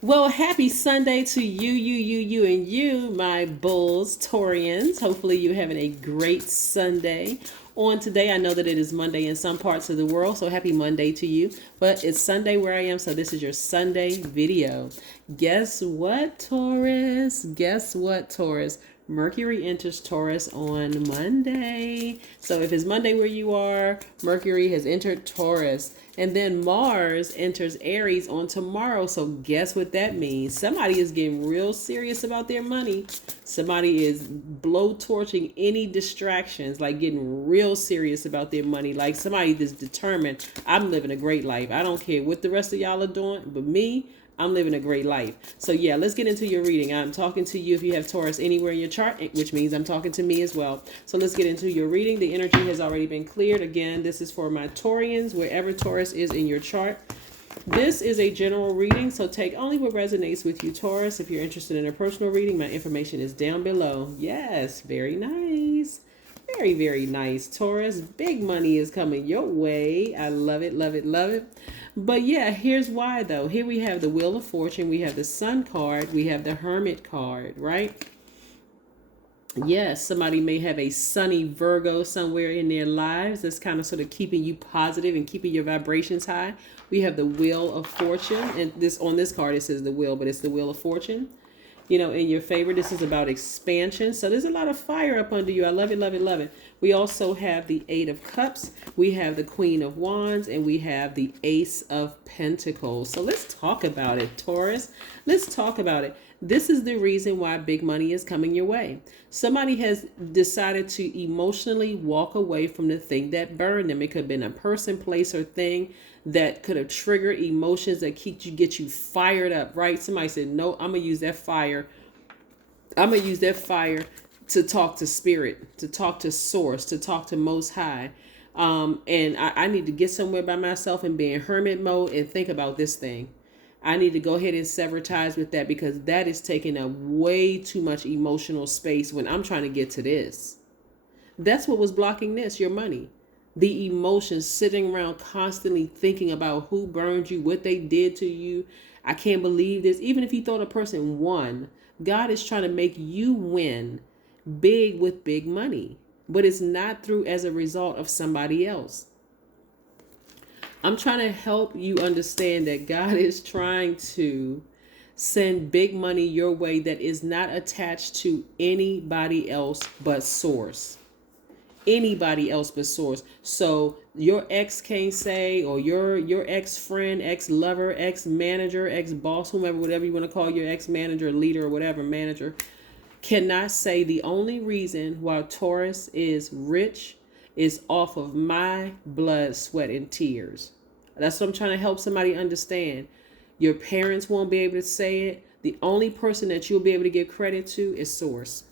Well, happy Sunday to you, and you, my bulls, Taurians. Hopefully, you're having a great Sunday. On today, I know that it is Monday in some parts of the world, so happy Monday to you. But it's Sunday where I am, so this is your Sunday video. Guess what, Taurus? Guess what, Taurus? Mercury enters Taurus on Monday. So if it's Monday where you are, Mercury has entered Taurus. And then Mars enters Aries on tomorrow. So guess what that means? Somebody is getting real serious about their money. Somebody is blowtorching any distractions, like getting real serious about their money. Like somebody that's determined, I'm living a great life. I don't care what the rest of y'all are doing, but me, I'm living a great life. So yeah, let's get into your reading. I'm talking to you if you have Taurus anywhere in your chart, which means I'm talking to me as well. So let's get into your reading. The energy has already been cleared. Again, this is for my Taurians, wherever Taurus is in your chart. This is a general reading, so take only what resonates with you, Taurus. If you're interested in a personal reading, my information is down below. Yes, very nice. Very, very nice, Taurus. Big money is coming your way. I love it, love it, love it. But yeah, here's why though. Here we have the Wheel of Fortune. We have the Sun card. We have the Hermit card, right? Yes, somebody may have a sunny Virgo somewhere in their lives that's kind of sort of keeping you positive and keeping your vibrations high. We have the Wheel of Fortune, and this on this card it says the Wheel, but it's the Wheel of Fortune. You know, in your favor. This is about expansion. So there's a lot of fire up under you. I love it, love it, love it. We also have the Eight of Cups. We have the Queen of Wands, and we have the Ace of Pentacles. So let's talk about it, Taurus. Let's talk about it. This is the reason why big money is coming your way. Somebody has decided to emotionally walk away from the thing that burned them. It could have been a person, place, or thing that could have triggered emotions that get you fired up, right? Somebody said, no, I'm going to use that fire. I'm going to use that fire to talk to spirit, to talk to source, to talk to most high. And I need to get somewhere by myself and be in hermit mode and think about this thing. I need to go ahead and sever ties with that because that is taking up way too much emotional space when I'm trying to get to this. That's what was blocking this, your money. The emotions, sitting around constantly thinking about who burned you, what they did to you. I can't believe this. Even if you thought a person won, God is trying to make you win big with big money. But it's not through as a result of somebody else. I'm trying to help you understand that God is trying to send big money your way that is not attached to anybody else but source. Anybody else but source. So your ex can't say, or your ex-friend, ex-lover, ex-manager, ex-boss, whomever, whatever you want to call your ex-manager, leader, or whatever, manager, cannot say the only reason why Taurus is rich is off of my blood, sweat, and tears. That's what I'm trying to help somebody understand. Your parents won't be able to say it. The only person that you'll be able to give credit to is source.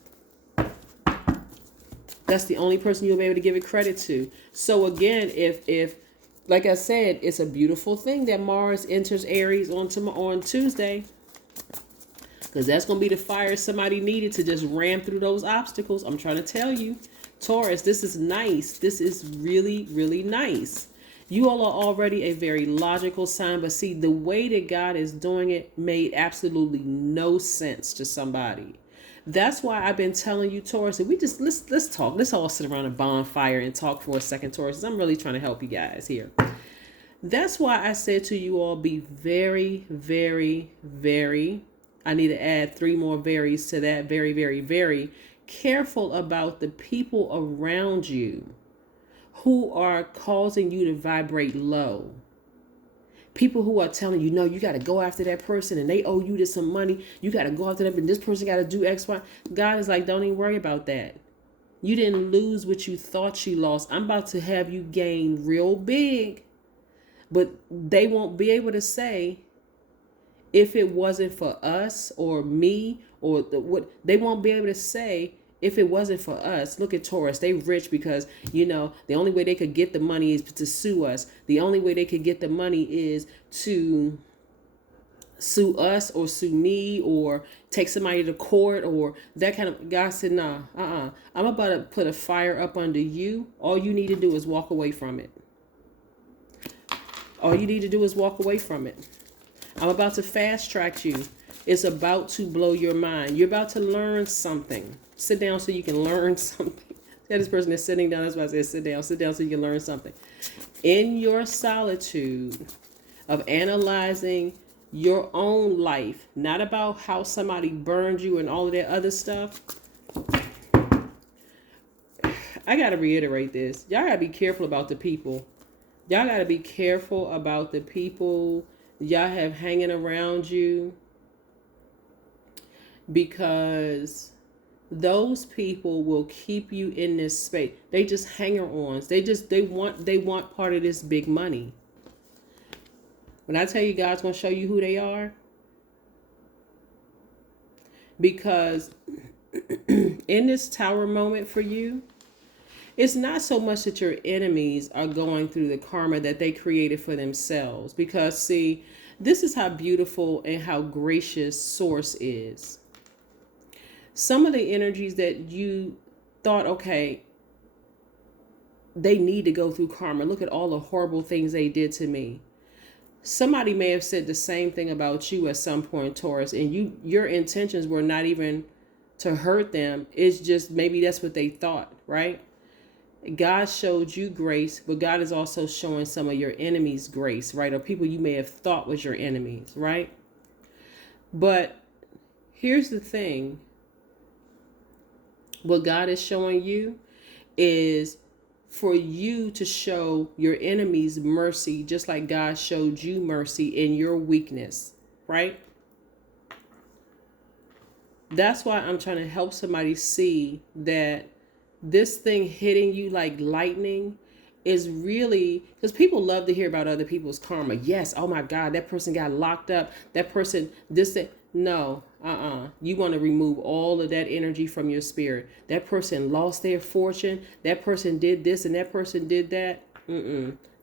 That's the only person you'll be able to give it credit to. So again, if like I said, it's a beautiful thing that Mars enters Aries on Tuesday. Because that's going to be the fire somebody needed to just ram through those obstacles. I'm trying to tell you, Taurus, this is nice. This is really, really nice. You all are already a very logical sign. But see, the way that God is doing it made absolutely no sense to somebody. That's why I've been telling you, Taurus, that we just let's talk. Let's all sit around a bonfire and talk for a second, Taurus. I'm really trying to help you guys here. That's why I said to you all, be very, very, very, I need to add 3 more varies to that, very, very, very careful about the people around you who are causing you to vibrate low. People who are telling you, no, you got to go after that person and they owe you this some money. You got to go after them and this person got to do X, Y. God is like, don't even worry about that. You didn't lose what you thought you lost. I'm about to have you gain real big. But they won't be able to say, if it wasn't for us or me or what, they won't be able to say, if it wasn't for us. Look at Taurus. They rich because, you know, the only way they could get the money is to sue us. The only way they could get the money is to sue us or sue me or take somebody to court or that kind of. God said, nah, I'm about to put a fire up under you. All you need to do is walk away from it. All you need to do is walk away from it. I'm about to fast track you. It's about to blow your mind. You're about to learn something. Sit down so you can learn something. That this person is sitting down. That's why I said sit down. Sit down so you can learn something. In your solitude of analyzing your own life, not about how somebody burned you and all of that other stuff. I got to reiterate this. Y'all got to be careful about the people. Y'all got to be careful about the people y'all have hanging around you, because those people will keep you in this space. They just hanger-ons. They want part of this big money. When I tell you God's going to show you who they are, because in this tower moment for you, it's not so much that your enemies are going through the karma that they created for themselves. Because, see, this is how beautiful and how gracious Source is. Some of the energies that you thought, okay, they need to go through karma. Look at all the horrible things they did to me. Somebody may have said the same thing about you at some point, Taurus, and your intentions were not even to hurt them. It's just maybe that's what they thought, right? God showed you grace, but God is also showing some of your enemies grace, right? Or people you may have thought was your enemies, right? But here's the thing. What God is showing you is for you to show your enemies mercy, just like God showed you mercy in your weakness, right? That's why I'm trying to help somebody see that this thing hitting you like lightning is really, because people love to hear about other people's karma. Yes, oh my God, that person got locked up. That person, this, that. No, you want to remove all of that energy from your spirit. That person lost their fortune. That person did this and that person did that.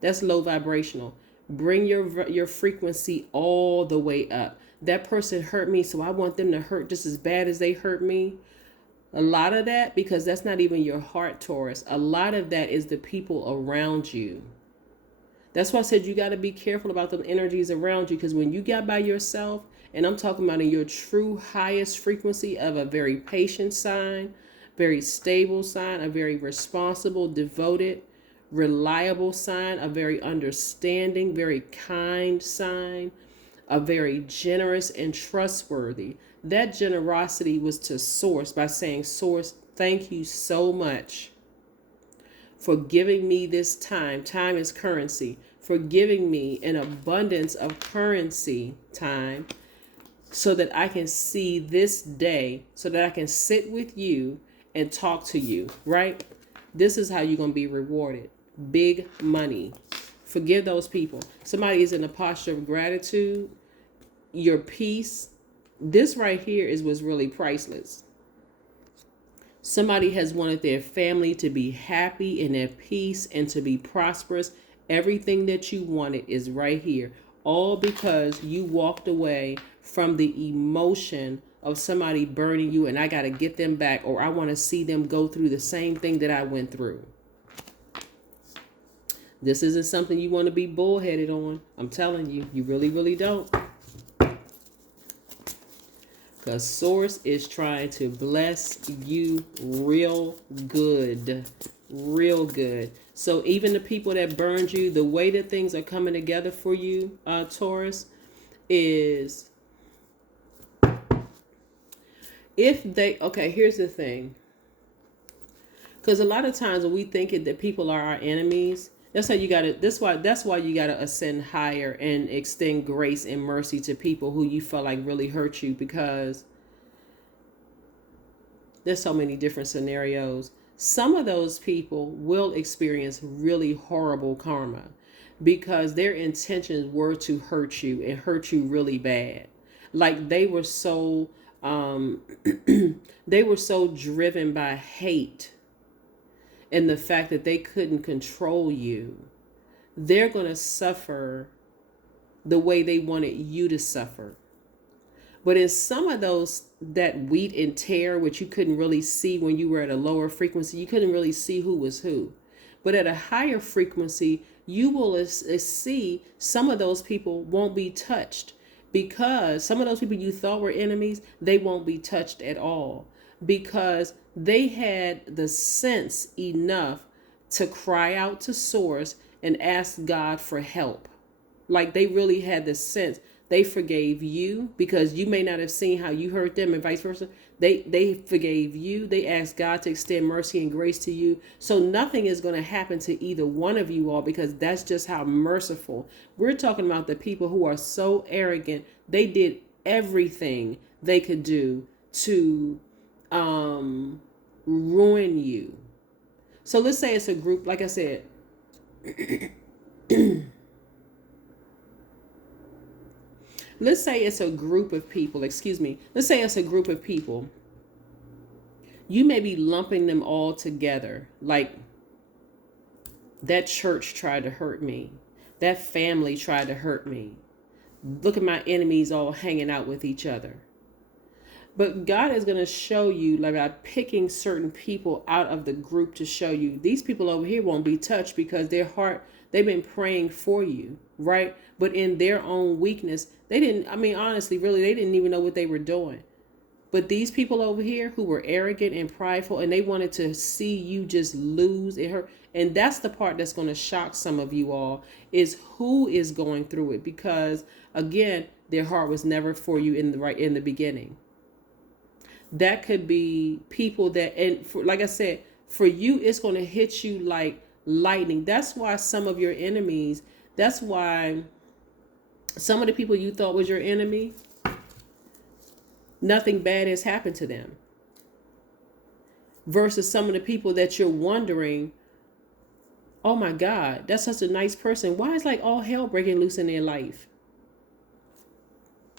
That's low vibrational. Bring your frequency all the way up. That person hurt me, so I want them to hurt just as bad as they hurt me. A lot of that, because that's not even your heart, Taurus. A lot of that is the people around you. That's why I said you got to be careful about the energies around you, because when you got by yourself, and I'm talking about in your true highest frequency of a very patient sign, very stable sign, a very responsible, devoted, reliable sign, a very understanding, very kind sign, a very generous and trustworthy. That generosity was to Source by saying, Source, thank you so much for giving me this time. Time is currency. For giving me an abundance of currency time so that I can see this day, so that I can sit with you and talk to you, right? This is how you're going to be rewarded. Big money. Forgive those people. Somebody is in a posture of gratitude. Your peace. This right here is what's really priceless. Somebody has wanted their family to be happy and at peace and to be prosperous. Everything that you wanted is right here. All because you walked away from the emotion of somebody burning you, and I got to get them back, or I want to see them go through the same thing that I went through. This isn't something you want to be bullheaded on. I'm telling you, you really, really don't. Because Source is trying to bless you real good. Real good. So even the people that burned you, the way that things are coming together for you, Taurus, is if they, okay, here's the thing. Because a lot of times when we think that people are our enemies, that's how you gotta, that's why you gotta ascend higher and extend grace and mercy to people who you felt like really hurt you, because there's so many different scenarios. Some of those people will experience really horrible karma because their intentions were to hurt you and hurt you really bad. Like they were so they were so driven by hate and the fact that they couldn't control you. They're going to suffer the way they wanted you to suffer. But in some of those, that wheat and tear, which you couldn't really see when you were at a lower frequency, you couldn't really see who was who. But at a higher frequency, you will see some of those people won't be touched. because some of those people you thought were enemies, they won't be touched at all, because they had the sense enough to cry out to source and ask God for help. Like, they really had the sense. They forgave you because you may not have seen how you hurt them, and vice versa. They forgave you. They asked God to extend mercy and grace to you. So nothing is going to happen to either one of you all, because that's just how merciful. We're talking about the people who are so arrogant. They did everything they could do to ruin you. So let's say it's a group, like I said. Let's say it's a group of people, Let's say it's a group of people. You may be lumping them all together. Like, that church tried to hurt me. That family tried to hurt me. Look at my enemies all hanging out with each other. But God is going to show you, like, by picking certain people out of the group to show you, these people over here won't be touched because their heart, they've been praying for you, right? But in their own weakness, they didn't, honestly, really, they didn't even know what they were doing. But these people over here who were arrogant and prideful, and they wanted to see you just lose, it hurt. And that's the part that's going to shock some of you all, is who is going through it. Because again, their heart was never for you in the beginning. That could be people that, and like I said, for you, it's going to hit you like lightning. That's why some of your enemies, that's why some of the people you thought was your enemy, nothing bad has happened to them. Versus some of the people that you're wondering, oh my God, that's such a nice person. Why is like all hell breaking loose in their life?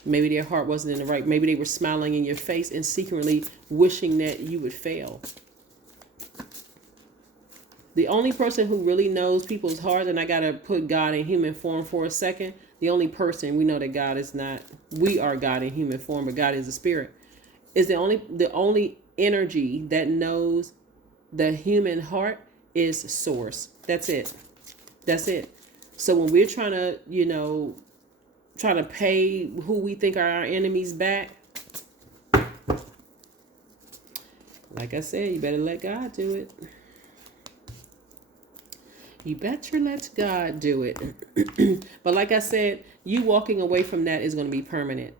Maybe their heart wasn't in the right. Maybe they were smiling in your face and secretly wishing that you would fail. The only person who really knows people's hearts, and I got to put God in human form for a second. The only person, we know that God is not, we are God in human form, but God is a spirit, is the only energy that knows the human heart is source. That's it. That's it. So when we're trying to pay who we think are our enemies back, like I said, you better let God do it. You better let God do it. But like I said, you walking away from that is going to be permanent.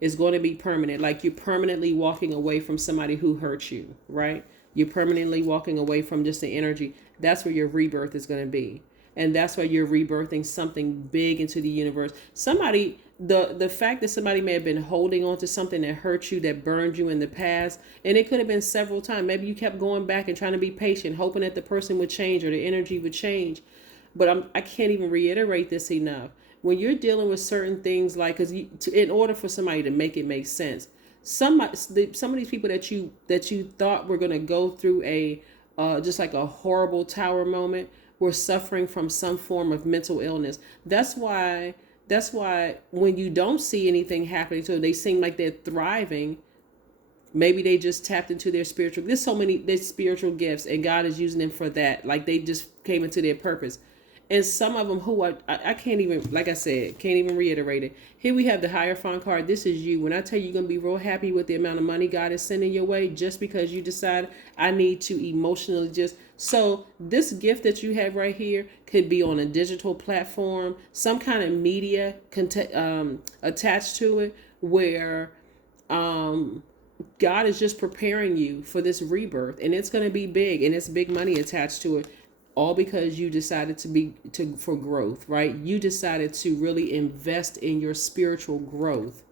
It's going to be permanent. Like, you're permanently walking away from somebody who hurt you, right? You're permanently walking away from just the energy. That's where your rebirth is going to be. And that's why you're rebirthing something big into the universe. Somebody, the fact that somebody may have been holding on to something that hurt you, that burned you in the past, and it could have been several times. Maybe you kept going back and trying to be patient, hoping that the person would change or the energy would change. But I can't even reiterate this enough. When you're dealing with certain things, like, in order for somebody to make it make sense, some of these people that you thought were going to go through just like a horrible tower moment, were suffering from some form of mental illness. That's why when you don't see anything happening to them, they seem like they're thriving. Maybe they just tapped into their spiritual gifts, and God is using them for that. Like, they just came into their purpose. And some of them who I can't even, like I said, can't even reiterate it. Here we have the Hierophant card. This is you. When I tell you, you're going to be real happy with the amount of money God is sending your way, just because you decide, I need to emotionally just. So this gift that you have right here could be on a digital platform, some kind of media attached to it, where God is just preparing you for this rebirth, and it's going to be big, and it's big money attached to it. All because you decided for growth, right? You decided to really invest in your spiritual growth.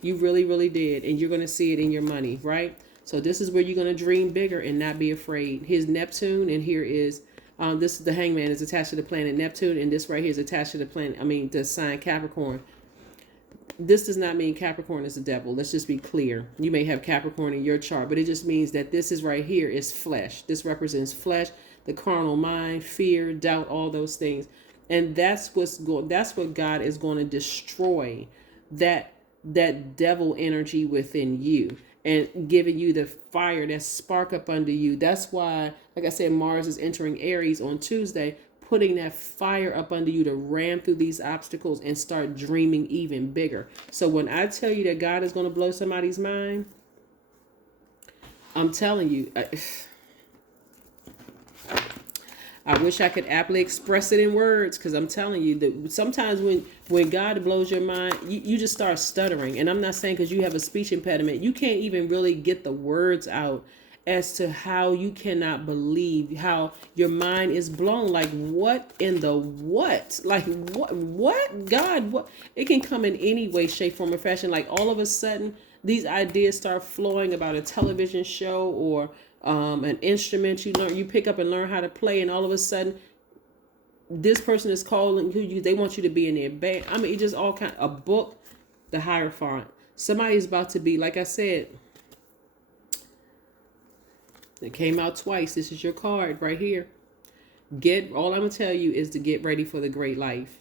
You really, really did. And you're going to see it in your money, right? So this is where you're going to dream bigger and not be afraid. Here's Neptune, and here is, the Hangman is attached to the planet Neptune, and this right here is attached to the sign Capricorn. This does not mean Capricorn is the devil. Let's just be clear. You may have Capricorn in your chart, but it just means that this is right here is flesh. This represents flesh, the carnal mind, fear, doubt, all those things. And that's what God is going to destroy, that devil energy within you, and giving you the fire, that spark up under you. That's why, like I said, Mars is entering Aries on Tuesday, putting that fire up under you to ram through these obstacles and start dreaming even bigger. So when I tell you that God is going to blow somebody's mind, I'm telling you, I wish I could aptly express it in words, because I'm telling you that sometimes when God blows your mind, you just start stuttering. And I'm not saying because you have a speech impediment, you can't even really get the words out as to how you cannot believe how your mind is blown. Like, what in the what? Like, what? God, what? It can come in any way, shape, form, or fashion. Like, all of a sudden, these ideas start flowing about a television show or an instrument you pick up and learn how to play, and all of a sudden this person is calling they want you to be in their band. I mean, it just all kind of a book, the Hierophant. Somebody's about to be, like I said, it came out twice. This is your card right here. All I'm gonna tell you is to get ready for the great life.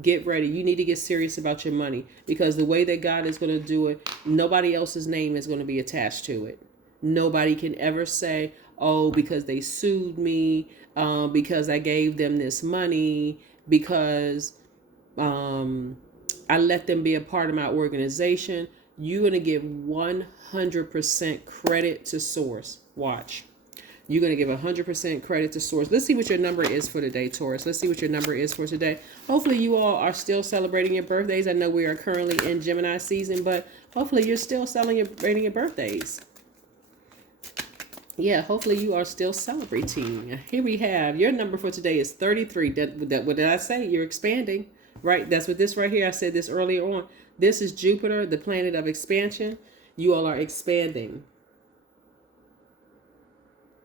Get ready. You need to get serious about your money, because the way that God is going to do it, nobody else's name is going to be attached to it. Nobody can ever say, oh, because they sued me, because I gave them this money, because I let them be a part of my organization. You're going to give 100% credit to source. Watch. You're going to give 100% credit to source. Let's see what your number is for today, Taurus. Let's see what your number is for today. Hopefully you all are still celebrating your birthdays. I know we are currently in Gemini season, but hopefully you're still celebrating your birthdays. Yeah, hopefully you are still celebrating. Here we have your number for today is 33. What did I say? You're expanding, right? That's what this right here. I said this earlier on. This is Jupiter, the planet of expansion. You all are expanding.